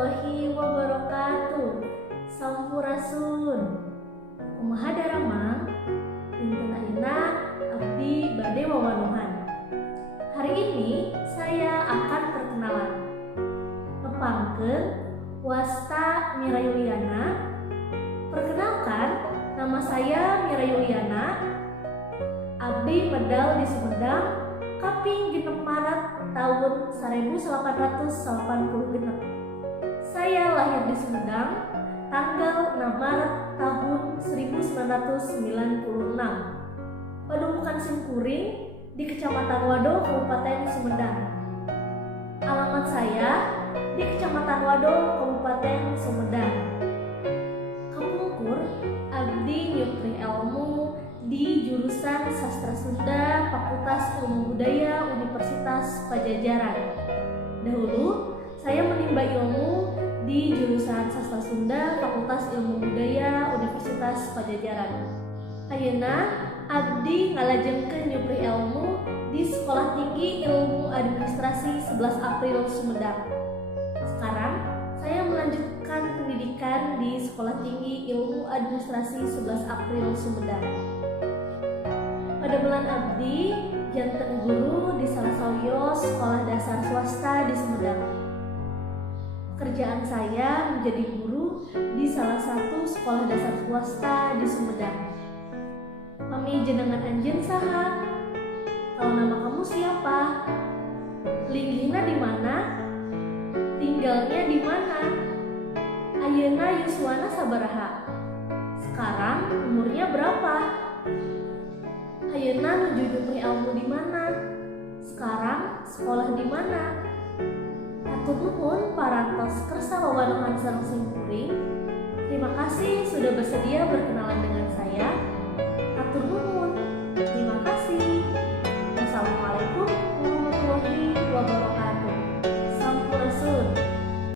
warahmatullahi wabarakatuh. Sampurasun. Kumaha daramang? Dinten ayeuna abdi bade wawanuhan. Hari ini saya akan perkenalan. Nepangkeun wasta Mira Yuliana. Perkenalkan, nama saya Mira Yuliana. Abdi medal di Sumedang kaping 6 Maret tahun 1886. Saya lahir di Sumedang tanggal 6 Maret tahun 1996. Padukukan Simkuring di Kecamatan Wado, Kabupaten Sumedang. Alamat saya di Kecamatan Wado, Kabupaten Sumedang. Kapungkur abdi nyupri ilmu di jurusan Sastra Sunda Fakultas Ilmu Budaya Universitas Pajajaran. Dahulu saya menimba ilmu di jurusan Sastra Sunda Fakultas Ilmu Budaya Universitas Pajajaran. Ayeuna abdi ngalajengkeun nyupri ilmu di Sekolah Tinggi Ilmu Administrasi 11 April Sumedang. Sekarang saya melanjutkan pendidikan di Sekolah Tinggi Ilmu Administrasi 11 April Sumedang. Pada bulan abdi janten guru di salah sawiyo sekolah dasar swasta di Sumedang. Pekerjaan saya menjadi guru di salah satu sekolah dasar swasta di Sumedang. Kami jenengan anjeun saha? Kalau nama kamu siapa? Linggihna di mana? Tinggalnya di mana? Ayeuna yuswana sabaraha? Sekarang umurnya berapa? Ayeuna nuju nyupri ilmu di mana? Sekarang sekolah di mana? Atur nuhun parantos kersa wawanuhan sareng simkuring. Terima kasih sudah bersedia berkenan